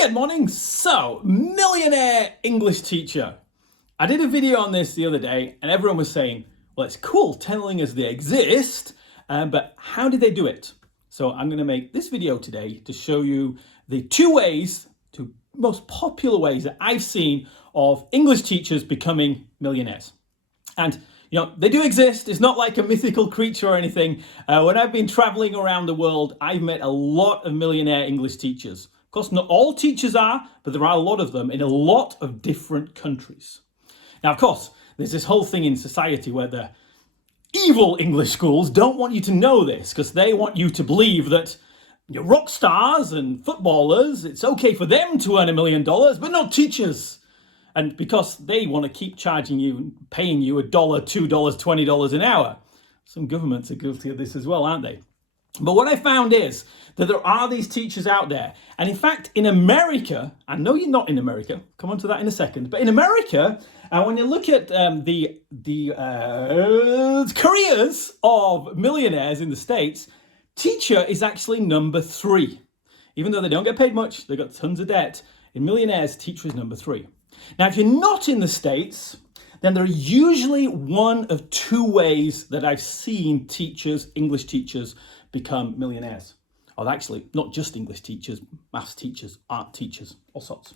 Good morning. So, Millionaire English Teacher. I did a video on this the other day and everyone was saying, well, it's cool telling us they exist, but how did they do it? So I'm going to make this video today to show you the two most popular ways that I've seen of English teachers becoming millionaires. And they do exist. It's not like a mythical creature or anything. When I've been traveling around the world, I've met a lot of millionaire English teachers. Of course, not all teachers are, but there are a lot of them in a lot of different countries. Now, of course, there's this whole thing in society where the evil English schools don't want you to know this because they want you to believe that rock stars and footballers, it's okay for them to earn $1 million, but not teachers. And because they want to keep charging you and paying you $1, $2, $20 an hour. Some governments are guilty of this as well, aren't they? But what I found is that there are these teachers out there. And in fact, in America, I know you're not in America, come on to that in a second, but in America, when you look at the careers of millionaires in the States, teacher is actually number 3. Even though they don't get paid much, they've got tons of debt. In millionaires, teacher is number 3. Now, if you're not in the States, then there are usually one of 2 ways that I've seen teachers, English teachers, become millionaires. Or actually, not just English teachers, maths teachers, art teachers, all sorts.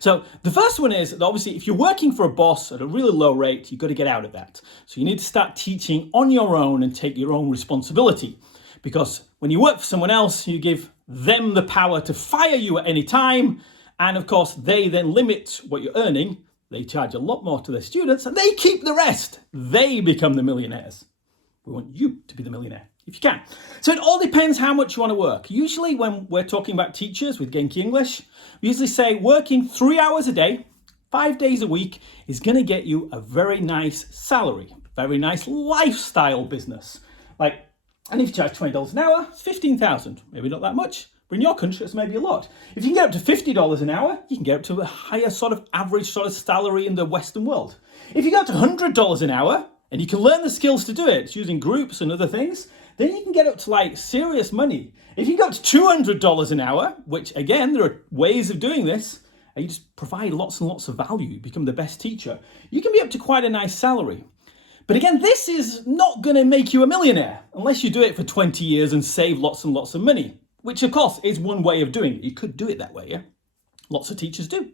So the first one is that obviously if you're working for a boss at a really low rate, you've got to get out of that. So you need to start teaching on your own and take your own responsibility. Because when you work for someone else, you give them the power to fire you at any time. And of course, they then limit what you're earning. They charge a lot more to their students and they keep the rest. They become the millionaires. We want you to be the millionaire if you can. So it all depends how much you want to work. Usually when we're talking about teachers with Genki English, we usually say working 3 hours a day, 5 days a week is going to get you a very nice salary, very nice lifestyle business. And if you charge $20 an hour, it's $15,000. Maybe not that much, but in your country, it's maybe a lot. If you can get up to $50 an hour, you can get up to a higher average salary in the Western world. If you go up to $100 an hour, and you can learn the skills to do it using groups and other things, then you can get up to serious money. If you go up to $200 an hour, which again, there are ways of doing this, and you just provide lots and lots of value, you become the best teacher, you can be up to quite a nice salary. But again, this is not going to make you a millionaire unless you do it for 20 years and save lots and lots of money, which of course is one way of doing it. You could do it that way, yeah? Lots of teachers do.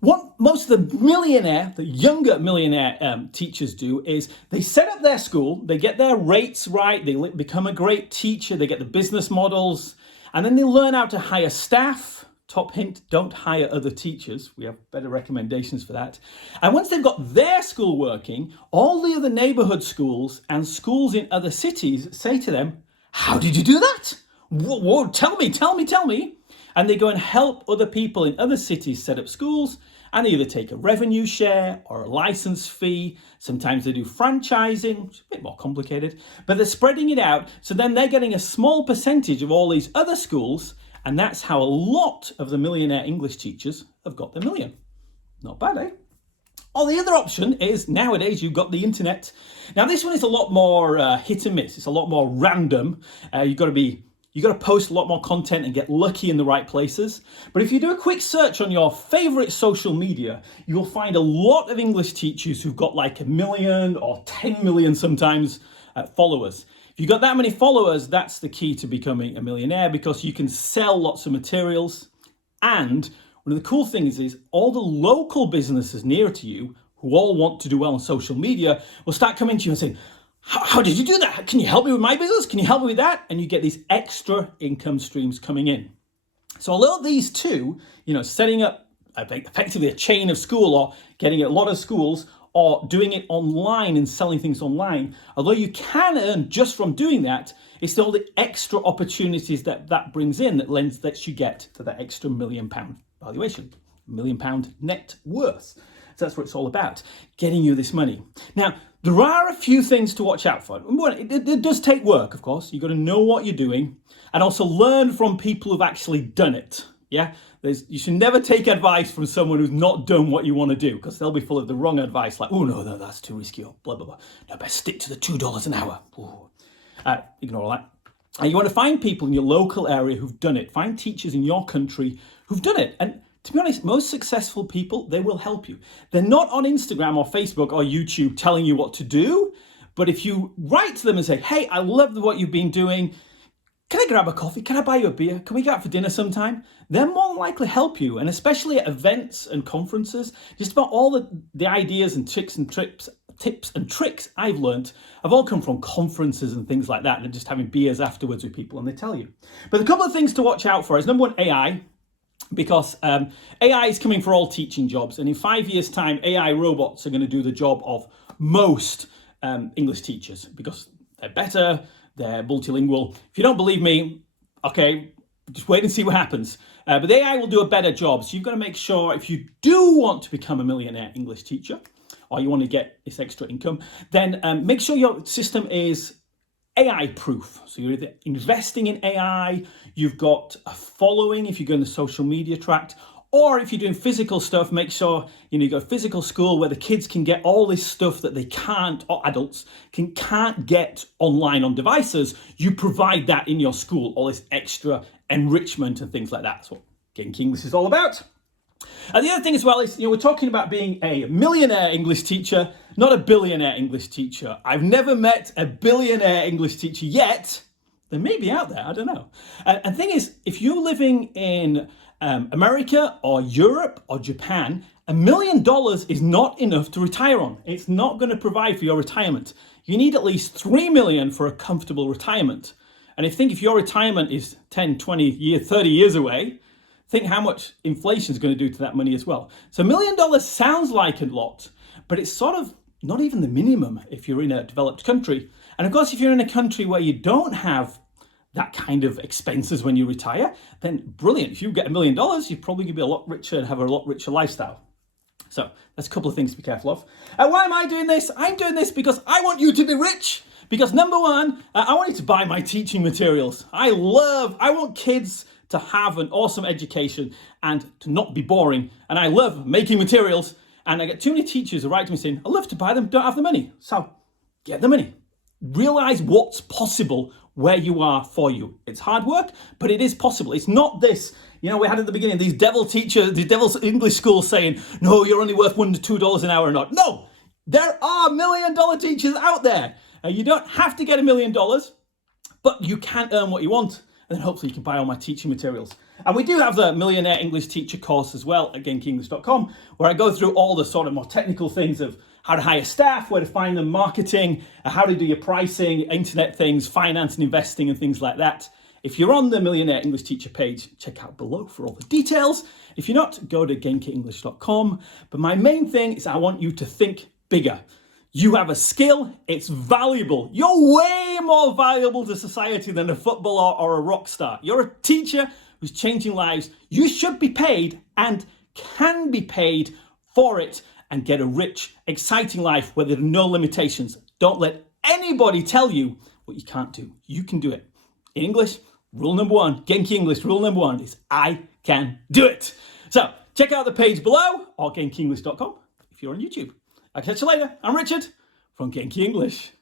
What most of the younger millionaire teachers do is they set up their school, they get their rates right, they become a great teacher, they get the business models, and then they learn how to hire staff. Top hint, don't hire other teachers. We have better recommendations for that. And once they've got their school working, all the other neighborhood schools and schools in other cities say to them, how did you do that? Whoa, tell me. And they go and help other people in other cities set up schools, and they either take a revenue share or a license fee. Sometimes they do franchising, which is a bit more complicated, but they're spreading it out. So then they're getting a small percentage of all these other schools, and that's how a lot of the millionaire English teachers have got their million. Not bad, eh? Or the other option is nowadays you've got the internet. Now this one is a lot more hit and miss. It's a lot more random. You've got to post a lot more content and get lucky in the right places. But if you do a quick search on your favorite social media, you'll find a lot of English teachers who've got 1 million or 10 million sometimes followers. If you've got that many followers, that's the key to becoming a millionaire because you can sell lots of materials. And one of the cool things is all the local businesses near to you who all want to do well on social media will start coming to you and saying, how did you do that? Can you help me with my business? Can you help me with that? And you get these extra income streams coming in. So although these two, setting up effectively a chain of school or getting a lot of schools or doing it online and selling things online, although you can earn just from doing that, it's still the extra opportunities that brings in that lets you get to that extra £1 million valuation, £1 million net worth. So that's what it's all about, getting you this money. Now, there are a few things to watch out for. It does take work, of course. You've got to know what you're doing and also learn from people who've actually done it. Yeah, you should never take advice from someone who's not done what you want to do because they'll be full of the wrong advice like, oh, no, that's too risky or blah, blah, blah. No, best stick to the $2 an hour. Ignore all that. And you want to find people in your local area who've done it. Find teachers in your country who've done it. And to be honest, most successful people, they will help you. They're not on Instagram or Facebook or YouTube telling you what to do. But if you write to them and say, hey, I love what you've been doing. Can I grab a coffee? Can I buy you a beer? Can we go out for dinner sometime? They're more than likely to help you. And especially at events and conferences, just about all the ideas and tips and tricks I've learned have all come from conferences and things like that, and just having beers afterwards with people, and they tell you. But a couple of things to watch out for is, number one, AI, because AI is coming for all teaching jobs. And in 5 years' time, AI robots are going to do the job of most English teachers because they're better, they're multilingual. If you don't believe me, okay, just wait and see what happens. But the AI will do a better job. So you've got to make sure, if you do want to become a millionaire English teacher, or you want to get this extra income, then make sure your system is AI proof. So you're either investing in AI, you've got a following if you go in the social media tract, or if you're doing physical stuff, make sure you've got a physical school where the kids can get all this stuff that they can't, or adults can't get online on devices. You provide that in your school, all this extra enrichment and things like that. That's what Genki English is all about. And the other thing as well is, we're talking about being a millionaire English teacher, not a billionaire English teacher. I've never met a billionaire English teacher yet. They may be out there, I don't know. And the thing is, if you're living in America or Europe or Japan, $1 million is not enough to retire on. It's not going to provide for your retirement. You need at least 3 million for a comfortable retirement. And if your retirement is 10, 20 years, 30 years away, think how much inflation is going to do to that money as well. So $1 million sounds like a lot, but it's sort of not even the minimum if you're in a developed country. And of course, if you're in a country where you don't have that kind of expenses when you retire, then brilliant. If you get $1 million, you're probably going to be a lot richer and have a lot richer lifestyle. So that's a couple of things to be careful of. Why am I doing this? I'm doing this because I want you to be rich. Because number one, I want you to buy my teaching materials. I want kids to have an awesome education and to not be boring. And I love making materials. And I get too many teachers who write to me saying, I love to buy them, don't have the money. So get the money. Realize what's possible where you are for you. It's hard work, but it is possible. It's not this, we had at the beginning, these devil's English schools saying, no, you're only worth $1 to $2 an hour or not. No, there are $1 million teachers out there. You don't have to get $1 million, but you can earn what you want. And then hopefully you can buy all my teaching materials. And we do have the Millionaire English Teacher course as well at GenkiEnglish.com, where I go through all the sort of more technical things of how to hire staff, where to find them, marketing, how to do your pricing, internet things, finance and investing and things like that. If you're on the Millionaire English Teacher page, check out below for all the details. If you're not, go to GenkiEnglish.com. But my main thing is I want you to think bigger. You have a skill, it's valuable. You're way more valuable to society than a footballer or a rock star. You're a teacher who's changing lives. You should be paid and can be paid for it and get a rich, exciting life where there are no limitations. Don't let anybody tell you what you can't do. You can do it. In English, rule number one, Genki English, rule number one is I can do it. So check out the page below or GenkiEnglish.com if you're on YouTube. I'll catch you later. I'm Richard from Genki English.